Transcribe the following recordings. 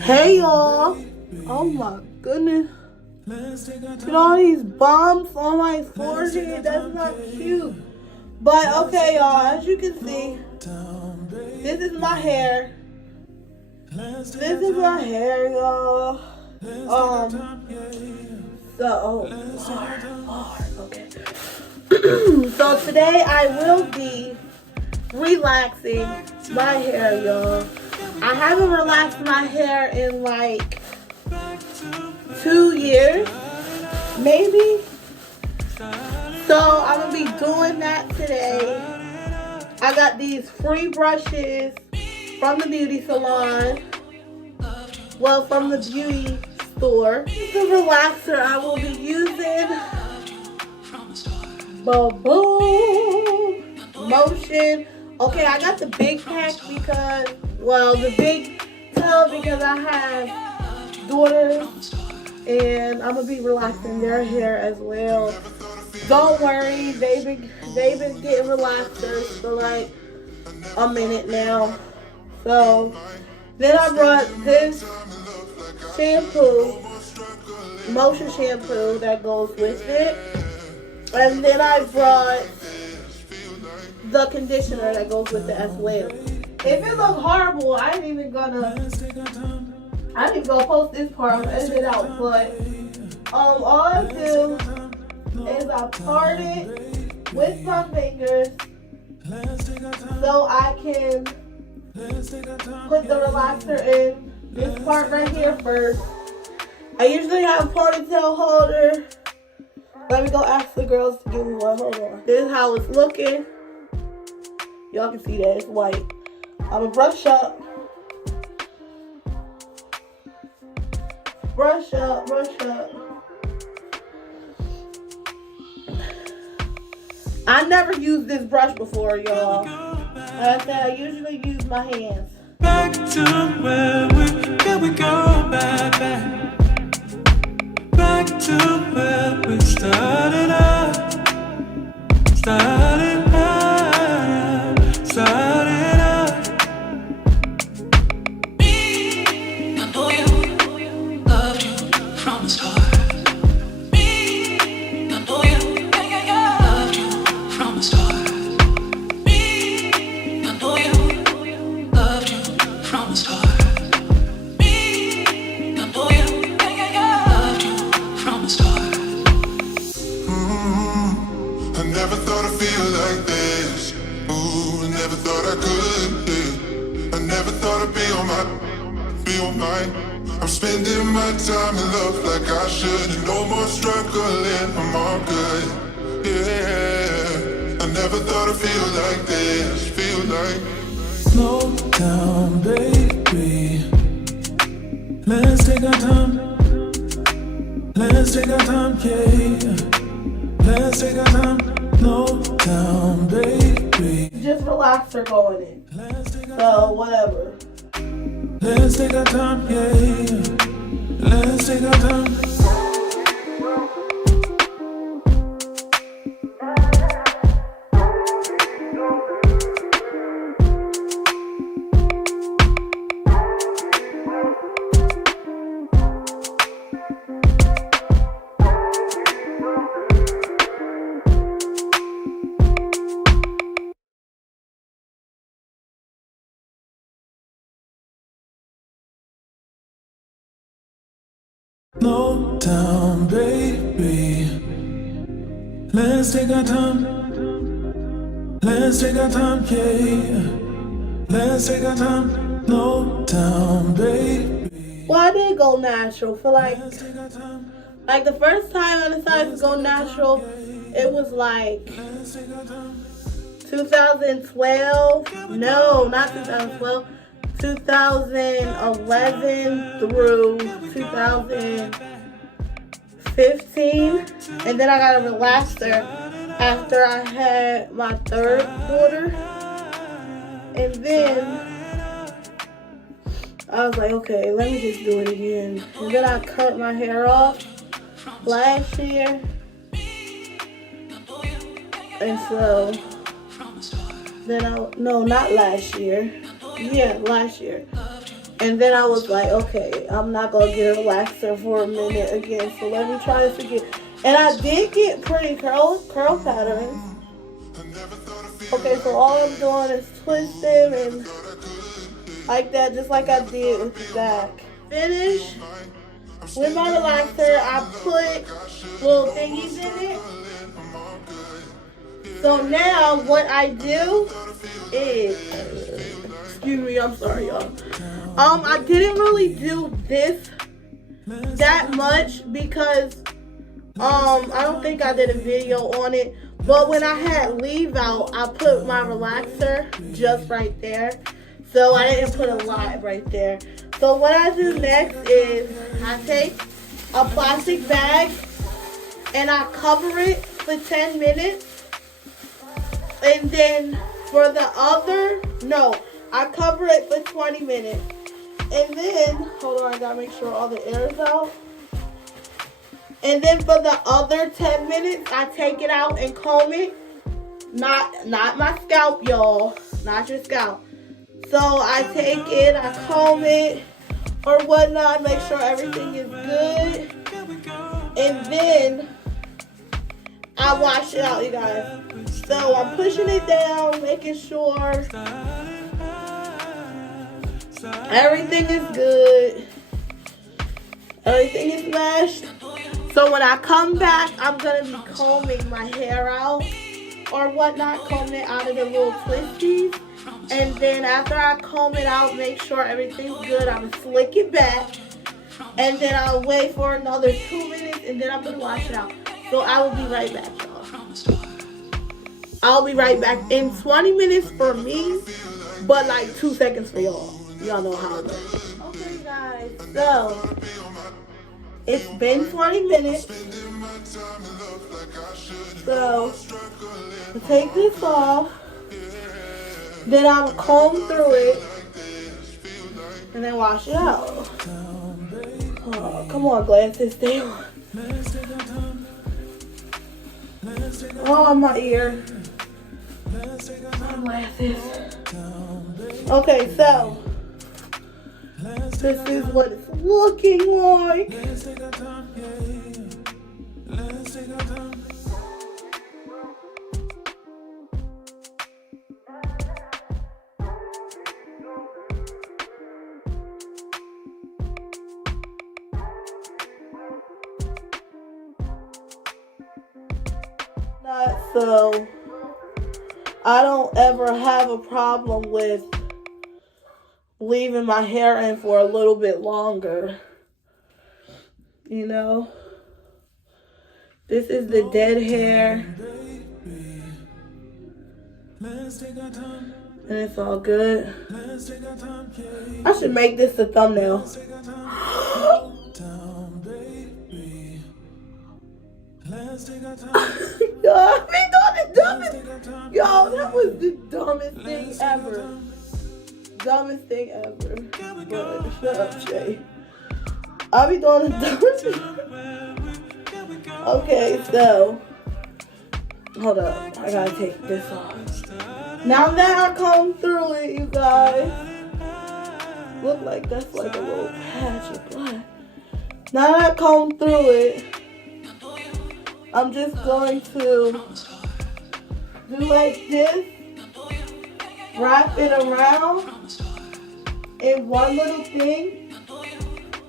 Hey y'all! Oh my goodness. Look at all these bumps on my forehead. That's not cute. But okay, y'all, as you can see, this is my hair. This is my hair, y'all. Lord, okay. So today I will be relaxing my hair, y'all. I haven't relaxed my hair in like 2 years, maybe. So I'm gonna be doing that today. I got these free brushes from the beauty salon. Well, from the beauty store. The relaxer I will be using. Boom. Motion. Okay, I got the big pack because, well, the big tub because I have daughters and I'm gonna be relaxing their hair as well. Don't worry, they've been getting relaxers for like a minute now. So then I brought this shampoo, motion shampoo that goes with it, and then I brought the conditioner that goes with it as well. If it looks horrible, I ain't even gonna post this part. I'm edit it out, but all I do is I part it with my fingers so I can put the relaxer in this part right here first. I usually have a ponytail holder. Let me go ask the girls to give me one. Hold on. This is how it's looking. Y'all can see that it's white. I'm gonna brush up. Brush up. I never used this brush before, y'all. Like I said, I usually use my hands. Back to where we go back. Back to where we started out. Me, I know you loved you from the start. Me, I know you loved you from the start. Me, I know you loved you from the start. Me, I know you loved you from the start. I never thought I'd feel like this. Ooh, I never thought I could. Yeah. I never thought I'd be on mine. I'm spending my time in love like I should, and no more struggling. I'm all good. Yeah. I never thought I'd feel like this. Feel like slow down, baby. Let's take our time. Yeah. Let's take our time, no down, baby. Just relaxer going in. So, whatever. Let's take our time, yeah. Let's take our time. No down, baby. Let's take our time. Yeah. Let's take our time. No down, baby. Well, I did go natural for like the first time I decided to go natural, it was like 2012. No, not 2012. 2011 through 2015, and then I got a relaxer after I had my third daughter, and then I was like, okay, let me just do it again. And then I cut my hair off last year, and so then no, not last year. Yeah, last year. And then I was like, okay, I'm not going to get a relaxer for a minute again. So let me try this again. And I did get pretty curl patterns. Okay, so all I'm doing is twisting and like that, just like I did with the back. Finish with my relaxer. I put little thingies in it. So now what I do is, excuse me, I'm sorry, y'all. I didn't really do this that much because I don't think I did a video on it. But when I had leave out, I put my relaxer just right there. So I didn't put a lot right there. So what I do next is I take a plastic bag and I cover it for 10 minutes. And then for the other, no, I cover it for 20 minutes. And then, hold on, I gotta make sure all the air is out. And then for the other 10 minutes, I take it out and comb it. Not my scalp, y'all. Not your scalp. So I take it, I comb it or whatnot, make sure everything is good. And then I wash it out, you guys. So I'm pushing it down, making sure everything is good. Everything is meshed. So when I come back, I'm going to be combing my hair out or whatnot, combing it out of the little twisties. And then after I comb it out, make sure everything's good, I'm going to slick it back. And then I'll wait for another 2 minutes and then I'm going to wash it out. So I will be right back, y'all. I'll be right back in 20 minutes for me, but like 2 seconds for y'all. Y'all know how it works. Okay, guys, so it's been 20 minutes. So I take this off. Then I'll comb through it and then wash it out. Oh, come on, glasses, stay on. Oh, my ear. My glasses. Okay, so this is what it's looking like. So I don't ever have a problem with leaving my hair in for a little bit longer. You know, this is the dead hair, and it's all good. I should make this a thumbnail. Yo, that was the dumbest thing ever. Dumbest thing ever. But shut up, Shay. I'll be doing the dumbest thing. Okay, so hold up. I gotta take this off. Now that I comb through it, you guys, look like that's like a little patch of black. Now that I comb through it, I'm just going to do like this, wrap it around in one little thing.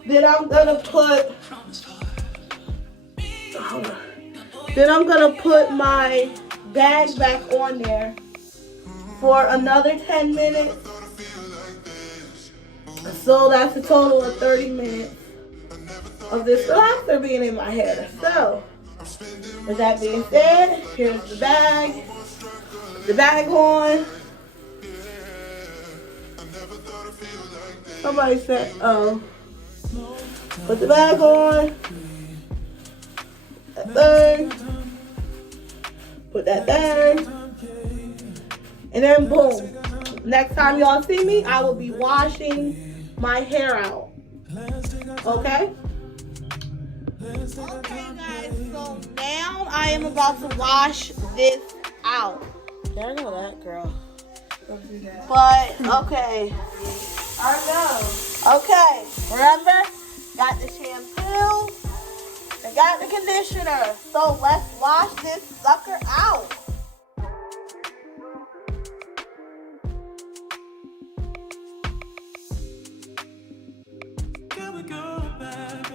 Then I'm gonna put my bag back on there for another 10 minutes. So that's a total of 30 minutes of this relaxer being in my hair. So with that being said, here's the bag. The bag on. Somebody said, oh. Put the bag on. That thing. Put that there. And then boom. Next time y'all see me, I will be washing my hair out. Okay? Okay, guys, so now I am about to wash this out. There go that girl. But, okay. I know. Okay, remember, got the shampoo, and got the conditioner. So let's wash this sucker out. Can we go back,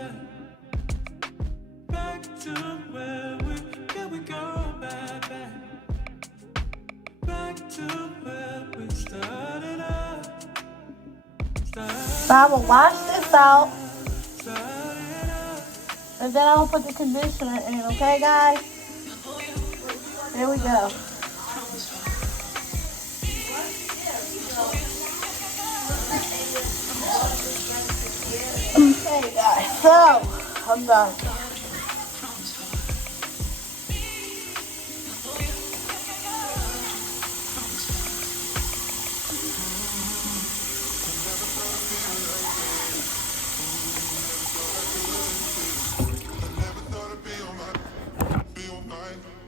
back to where can we go back, back to where we started up. So I'm gonna wash this out, and then I'm gonna put the conditioner in, okay guys? There we go. Okay guys, so I'm done.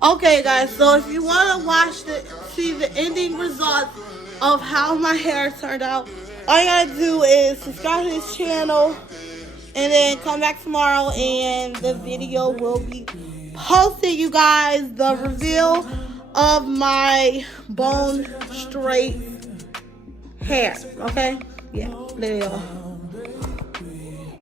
Okay guys, so if you want to see the ending result of how my hair turned out, all you gotta do is subscribe to this channel and then come back tomorrow and the video will be posted, you guys. The reveal of my bone straight hair, okay? Yeah, there you go.